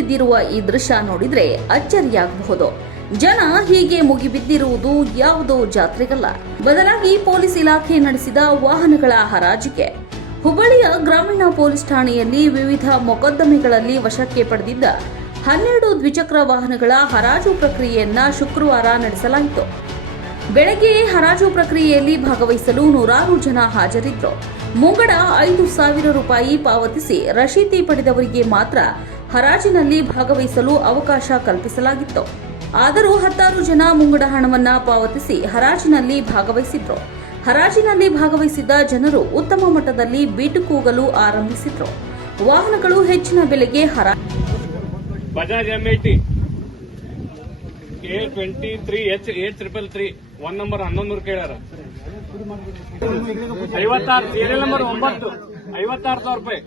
ಮುಗಿಬಿದ್ದಿರುವ ಈ ದೃಶ್ಯ ನೋಡಿದ್ರೆ ಅಚ್ಚರಿಯಾಗಬಹುದು. ಜನ ಹೀಗೆ ಮುಗಿಬಿದ್ದಿರುವುದು ಯಾವುದೋ ಜಾತ್ರೆಗಲ್ಲ, ಬದಲಾಗಿ ಪೊಲೀಸ್ ಇಲಾಖೆ ನಡೆಸಿದ ವಾಹನಗಳ ಹರಾಜಿಗೆ. ಹುಬ್ಬಳ್ಳಿಯ ಗ್ರಾಮೀಣ ಪೊಲೀಸ್ ಠಾಣೆಯಲ್ಲಿ ವಿವಿಧ ಮೊಕದ್ದಮೆಗಳಲ್ಲಿ ವಶಕ್ಕೆ ಪಡೆದಿದ್ದ 12 ದ್ವಿಚಕ್ರ ವಾಹನಗಳ ಹರಾಜು ಪ್ರಕ್ರಿಯೆಯನ್ನ ಶುಕ್ರವಾರ ನಡೆಸಲಾಯಿತು. ಬೆಳಗ್ಗೆ ಹರಾಜು ಪ್ರಕ್ರಿಯೆಯಲ್ಲಿ ಭಾಗವಹಿಸಲು ನೂರಾರು ಜನ ಹಾಜರಿದ್ದರು. ಮುಂಗಡ 5,000 ರೂಪಾಯಿ ಪಾವತಿಸಿ ರಶೀತಿ ಪಡೆದವರಿಗೆ ಮಾತ್ರ ಹರಾಜಿನಲ್ಲಿ ಭಾಗವಹಿಸಲು ಅವಕಾಶ ಕಲ್ಪಿಸಲಾಗಿತ್ತು. ಆದರೂ 16 ಜನ ಮುಂಗಡ ಹಣವನ್ನ ಪಾವತಿಸಿ ಹರಾಜಿನಲ್ಲಿ ಭಾಗವಹಿಸಿದ್ರು. ಹರಾಜಿನಲ್ಲಿ ಭಾಗವಹಿಸಿದ್ದ ಜನರು ಉತ್ತಮ ಮಟ್ಟದಲ್ಲಿ ಬೀಟು ಕೂಗಲು ಆರಂಭಿಸಿದ್ರು. ವಾಹನಗಳು ಹೆಚ್ಚಿನ ಬೆಲೆಗೆ Bajaj M80 A23H8333 1 number 1100 ಕೇಳ್ಯಾರ. 56 serial number 9 56,000 ರೂಪಾಯಿ.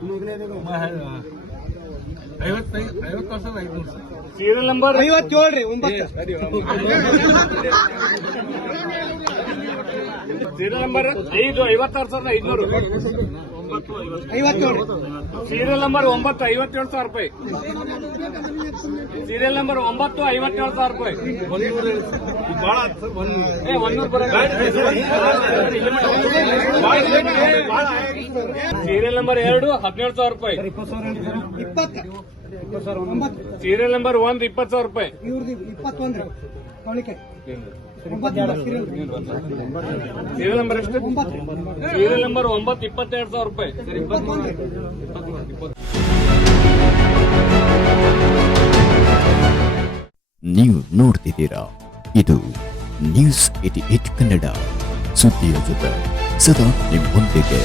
ಸೀರಿಯಲ್ ನಂಬರ್ 57 ರೀ 9 ಸೀರಿಯಲ್ ನಂಬರ್ 56,500. ಸೀರಿಯಲ್ ನಂಬರ್ 9 57,000 ರೂಪಾಯಿ. ಸೀರಿಯಲ್ ನಂಬರ್ 9 57,000 ರೂಪಾಯಿ. ಸೀರಿಯಲ್ ನಂಬರ್ 2 17,000 ರೂಪಾಯಿ. ಸೀರಿಯಲ್ ನಂಬರ್ 1 20,000 ರೂಪಾಯಿ. ಸೀರಿಯಲ್ ನಂಬರ್ ಎಷ್ಟು? ಸೀರಿಯಲ್ ನಂಬರ್ 9 22,000 ರೂಪಾಯಿ. ನೀವು ನೋಡ್ತಿದ್ದೀರಾ, ಇದು ನ್ಯೂಸ್ 88 ಕನ್ನಡ, ಸುದ್ದಿಯ ಜೊತೆ ಸದಾ ನಿಮ್ಮೊಂದಿಗೆ.